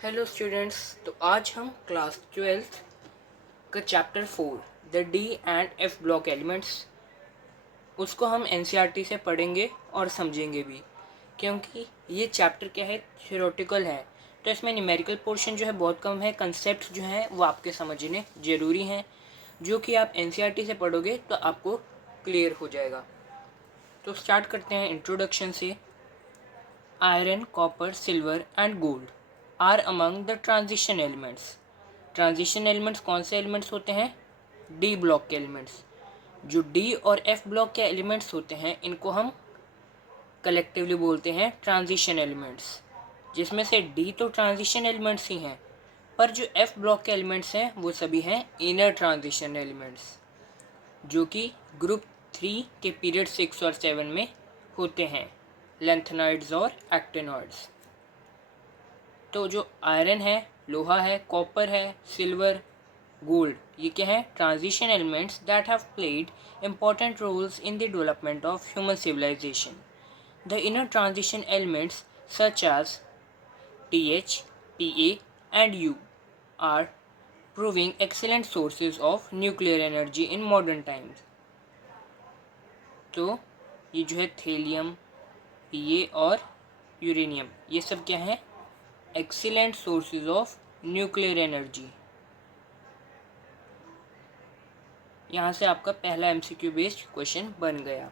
Hello students. तो आज हम क्लास 12th का chapter 4 the D and F block elements उसको हम एनसीईआरटी से पढ़ेंगे और समझेंगे भी, क्योंकि ये चैप्टर क्या है, थ्योरेटिकल है। तो इसमें न्यूमेरिकल पोर्शन जो है बहुत कम है, कंसेप्ट जो है वो आपके समझने ज़रूरी हैं, जो कि आप एनसीईआरटी से पढ़ोगे तो आपको क्लियर हो जाएगा। तो स्टार्ट करते हैं इंट्रोडक्शन से। Iron, copper, silver and gold are among the transition elements. Transition elements कौन से एलिमेंट्स होते हैं? डी ब्लॉक के एलिमेंट्स। जो डी और एफ ब्लॉक के एलिमेंट्स होते हैं इनको हम कलेक्टिवली बोलते हैं ट्रांजिशन एलिमेंट्स, जिसमें से डी तो ट्रांजिशन एलिमेंट्स ही हैं, पर जो एफ ब्लॉक के एलिमेंट्स हैं वो सभी हैं इनर ट्रांजिशन एलिमेंट्स, जो कि ग्रुप 3 के पीरियड 6 और 7 में होते हैं, लेंथेनॉइड्स और एक्टिनॉइड्स। तो जो आयरन है, लोहा है, कॉपर है, सिल्वर, गोल्ड, ये क्या है? Transition elements that have played important roles in the development of human civilization. The inner transition elements such as TH, Ta and U are proving excellent sources of nuclear energy in modern times. तो ये जो है thallium, Pa और uranium, ये सब क्या है? Excellent sources of nuclear energy. यहाँ से आपका पहला एमसीक्यू बेस्ड क्वेश्चन बन गया।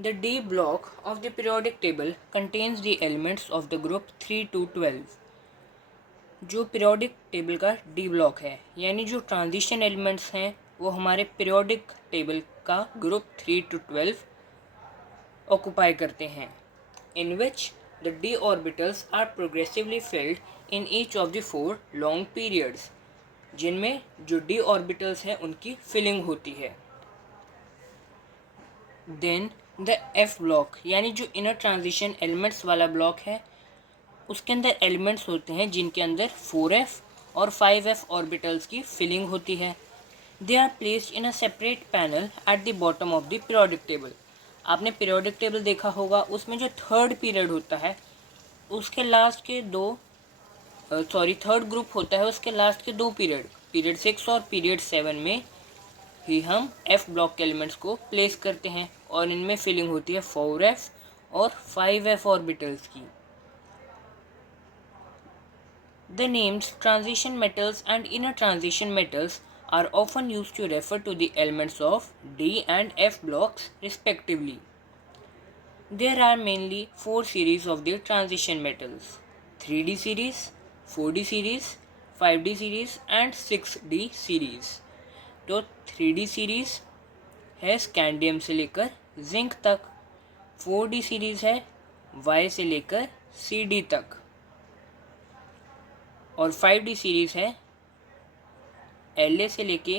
The D block of the periodic table contains the elements of the group 3 to 12। जो पीरियोडिक टेबल का डी ब्लॉक है, यानी जो ट्रांजिशन एलिमेंट्स हैं वो हमारे पीरियोडिक टेबल का ग्रुप 3 to 12 ऑक्यूपाई करते हैं, in which the d orbitals are progressively filled in each of the 4 long periods, जिनमें जो डी ऑर्बिटल्स हैं उनकी फिलिंग होती है। देन द एफ ब्लॉक, यानी जो इनर ट्रांजिशन एलिमेंट्स वाला ब्लॉक है, उसके अंदर एलिमेंट्स होते हैं जिनके अंदर 4f और 5f ऑर्बिटल्स की फिलिंग होती है। They are placed in a separate panel at the bottom of the periodic table. आपने पीरियोडिक टेबल देखा होगा, उसमें जो थर्ड पीरियड होता है उसके लास्ट के थर्ड ग्रुप होता है, उसके लास्ट के 2 पीरियड, पीरियड 6 और पीरियड 7 में ही हम एफ ब्लॉक के एलिमेंट्स को प्लेस करते हैं, और इनमें फिलिंग होती है 4f और 5f ऑर्बिटल्स की। The names transition metals and inner transition metals are often used to refer to the elements of D and F blocks respectively. There are mainly 4 series of the transition metals: 3D series, 4D series, 5D series and 6D series. तो 3D series है scandium से लेकर zinc तक, 4D series है Y से लेकर CD तक, और 5D सीरीज़ है La से लेके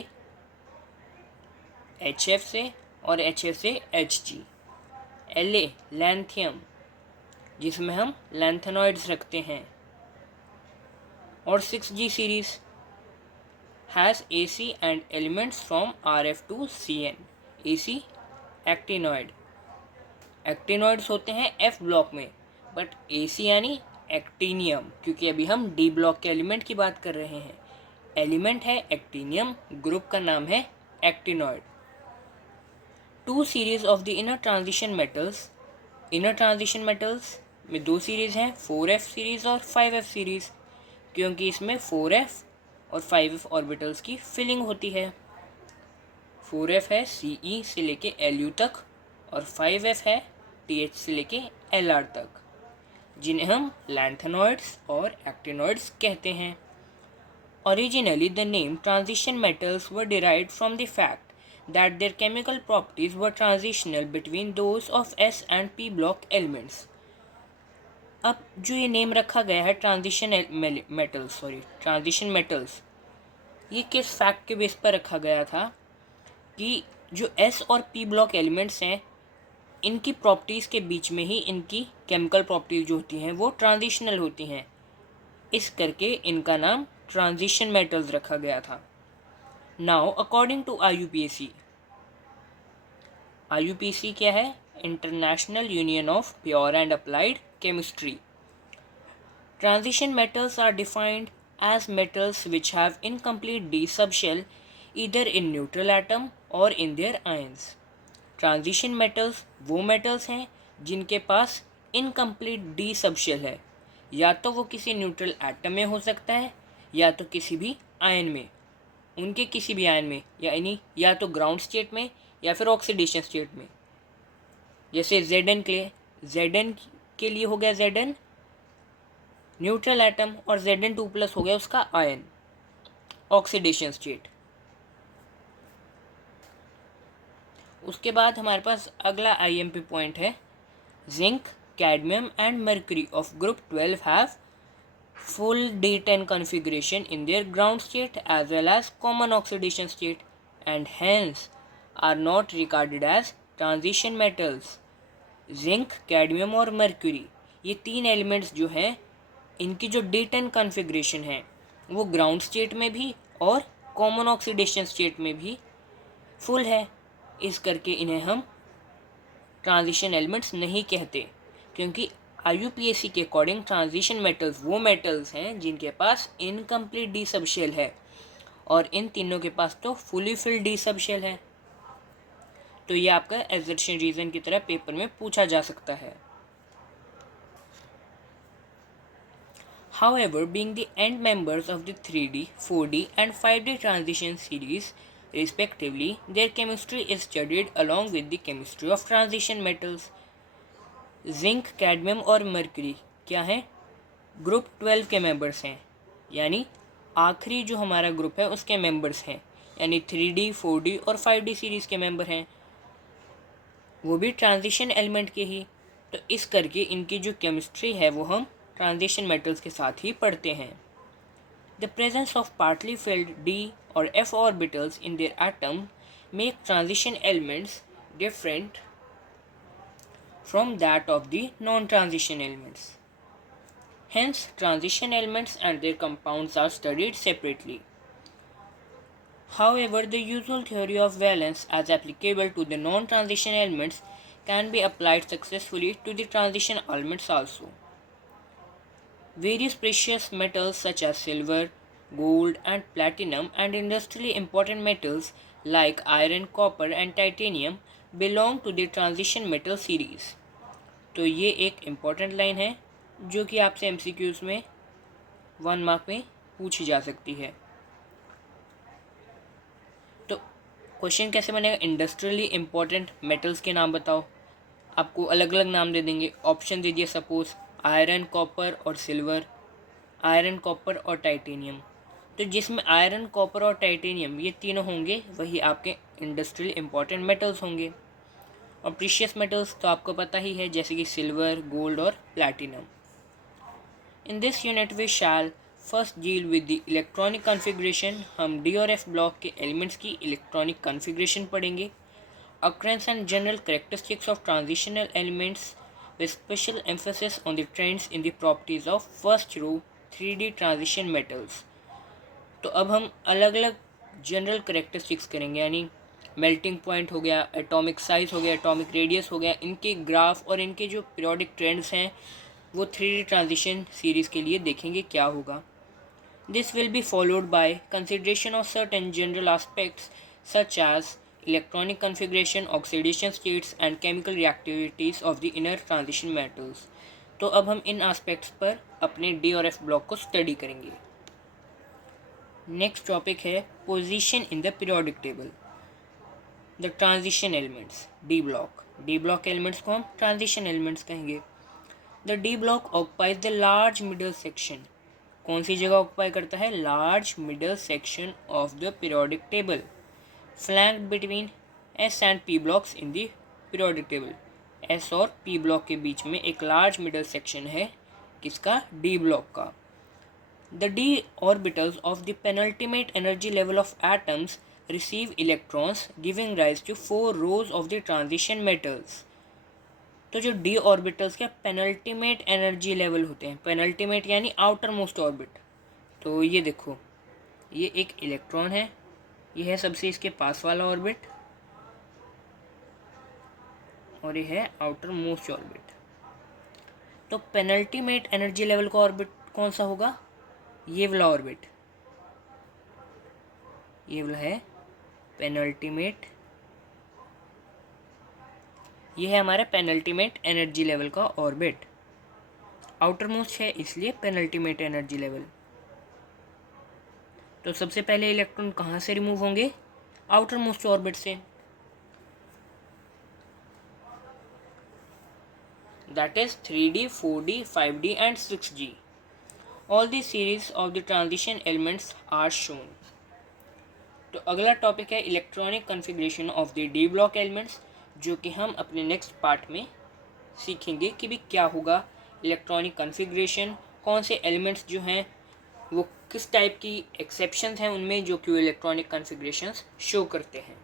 HF से और HF से Hg। La लैंथियम, जिसमें हम लैंथेनॉइड्स रखते हैं, और 6G series has AC and elements from RF to CN। AC actinoid, actinoids होते हैं F ब्लॉक में, बट AC यानी एक्टिनियम, क्योंकि अभी हम D ब्लॉक के एलिमेंट की बात कर रहे हैं। एलिमेंट है एक्टिनियम, ग्रुप का नाम है actinoid. 2 series of the inner transition metals. Inner transition metals में 2 सीरीज़ हैं, 4f सीरीज़ और 5f सीरीज़, क्योंकि इसमें 4f और 5f ऑर्बिटल्स की फिलिंग होती है। 4f है Ce से लेके Lu तक, और 5f है Th से लेके Lr तक, जिन्हें हम लैंथेनॉइड्स और एक्टिनॉइड्स कहते हैं। Originally, the name transition metals were derived from the fact that their chemical properties were transitional between those of S and P block elements. अब जो ये नेम रखा गया है ट्रांजिशन मेटल्स, ये किस फैक्ट के बेस पर रखा गया था कि जो S और P ब्लॉक एलिमेंट्स हैं इनकी प्रॉपर्टीज़ के बीच में ही इनकी केमिकल प्रॉपर्टीज़ जो होती हैं वो ट्रांजिशनल होती हैं, इस करके इनका नाम ट्रांजिशन मेटल्स रखा गया था। नाउ अकॉर्डिंग टू IUPAC क्या है? International union of pure and applied chemistry. Transition metals are defined as metals which have incomplete d subshell either in neutral atom or in their ions. Transition metals वो metals हैं जिनके पास incomplete D subshell है, या तो वो किसी neutral atom में हो सकता है या तो किसी भी आयन में, उनके किसी भी आयन में, यानी या तो ग्राउंड स्टेट में या फिर ऑक्सीडेशन स्टेट में। जैसे Zn के लिए हो गया Zn न्यूट्रल एटम और Zn2+ हो गया उसका आयन ऑक्सीडेशन स्टेट। उसके बाद हमारे पास अगला IMP पॉइंट है, zinc, cadmium and mercury of group 12 have full D10 configuration in their ground state as well as common oxidation state and hence are not regarded as transition metals. Zinc, cadmium और mercury ये तीन elements जो हैं इनकी जो D10 configuration है वो ground state में भी और कॉमन ऑक्सीडेशन स्टेट में भी फुल है, इस करके इन्हें हम ट्रांजिशन एलिमेंट्स नहीं कहते, क्योंकि IUPAC के अकॉर्डिंग ट्रांजिशन मेटल्स वो मेटल्स हैं जिनके पास इनकम्प्लीट डी सबशेल है और इन तीनों के पास तो फुली फिल्ड डी सबशेल है। तो ये आपका एजर्शन रीजन की तरह पेपर में पूछा जा सकता है। However, being the end members of the 3D, 4D and 5D transition series respectively, their chemistry is studied along with the chemistry of transition metals. Zinc, cadmium और मर्क्यूरी क्या हैं? ग्रुप 12 के मेंबर्स हैं, यानी आखिरी जो हमारा ग्रुप है उसके मेंबर्स हैं, यानी 3D, 4D और 5D सीरीज़ के मेंबर हैं, वो भी ट्रांजिशन एलिमेंट के ही। तो इस करके इनकी जो केमिस्ट्री है वो हम ट्रांजिशन मेटल्स के साथ ही पढ़ते हैं। The presence of partly field D और F orbitals in their atom make transition elements different from that of the non-transition elements. Hence, transition elements and their compounds are studied separately. However, the usual theory of valence as applicable to the non-transition elements can be applied successfully to the transition elements also. Various precious metals such as silver, gold and platinum and industrially important metals like iron, copper and titanium belong to the transition metal series. तो ये एक important line है जो कि आपसे MCQs में 1 mark में पूछी जा सकती है। तो क्वेश्चन कैसे बनेगा? इंडस्ट्रियली इम्पॉर्टेंट मेटल्स के नाम बताओ, आपको अलग अलग नाम दे देंगे, ऑप्शन दे दिए सपोज आयरन, कॉपर और सिल्वर, आयरन, कॉपर और टाइटेनियम। तो जिसमें आयरन, कॉपर और टाइटेनियम ये तीनों होंगे वही आपके इंडस्ट्रियल इम्पॉर्टेंट मेटल्स होंगे। और प्रीशियस मेटल्स तो आपको पता ही है, जैसे कि सिल्वर, गोल्ड और platinum. In this unit we shall first deal with the electronic configuration. हम D और F ब्लॉक के एलिमेंट्स की इलेक्ट्रॉनिक कॉन्फ़िगरेशन पढ़ेंगे। occurrence and general characteristics of transitional elements with special emphasis on the trends in the properties of first row 3D transition metals। तो अब हम अलग अलग जनरल करेक्टरिस्टिक्स करेंगे, यानी मेल्टिंग पॉइंट हो गया, एटॉमिक साइज हो गया, एटॉमिक रेडियस हो गया, इनके ग्राफ और इनके जो पीरियोडिक ट्रेंड्स हैं वो 3D ट्रांजिशन सीरीज़ के लिए देखेंगे क्या होगा। This will be followed by consideration of certain general aspects such as electronic configuration, oxidation states and chemical reactivities of the inner transition metals. तो अब हम इन एस्पेक्ट्स पर अपने D और F ब्लॉक को स्टडी करेंगे। नेक्स्ट टॉपिक है position in the periodic table. The transition elements, D block. D block elements को हम ट्रांजिशन एलिमेंट्स कहेंगे। The D block occupies the large middle section. कौन सी जगह ऑक्युपाई करता है? Large middle section of the periodic table, flanked between S and P blocks in the periodic table. S और P block के बीच में एक large middle section है, किसका? D ब्लॉक का। The D orbitals of the penultimate energy level of atoms receive electrons, giving rise to 4 rows of the transition metals। तो जो D orbitals के पेनल्टीमेट एनर्जी लेवल होते हैं, पेनल्टीमेट यानी outer most orbit, तो ये देखो ये एक इलेक्ट्रॉन है, ये है सबसे इसके पास वाला ऑर्बिट और ये है आउटर मोस्ट ऑर्बिट। तो पेनल्टीमेट एनर्जी लेवल का ऑर्बिट कौन सा होगा, ये वाला ऑर्बिट, ये वाला है पेनल्टीमेट, ये है हमारा पेनल्टीमेट एनर्जी लेवल का ऑर्बिट। आउटर मोस्ट है इसलिए पेनल्टीमेट एनर्जी लेवल। तो सबसे पहले इलेक्ट्रॉन कहाँ से रिमूव होंगे, आउटर मोस्ट ऑर्बिट से, that is 3D, 4D, 5D and 6G. All the series of the transition elements are shown. तो अगला टॉपिक है electronic configuration of the D block elements, जो कि हम अपने नेक्स्ट पार्ट में सीखेंगे कि भी क्या होगा इलेक्ट्रॉनिक कन्फिग्रेशन, कौन से एलिमेंट्स जो हैं वो किस टाइप की एक्सेप्शंस हैं उनमें जो कि इलेक्ट्रॉनिक कन्फिग्रेशंस शो करते हैं।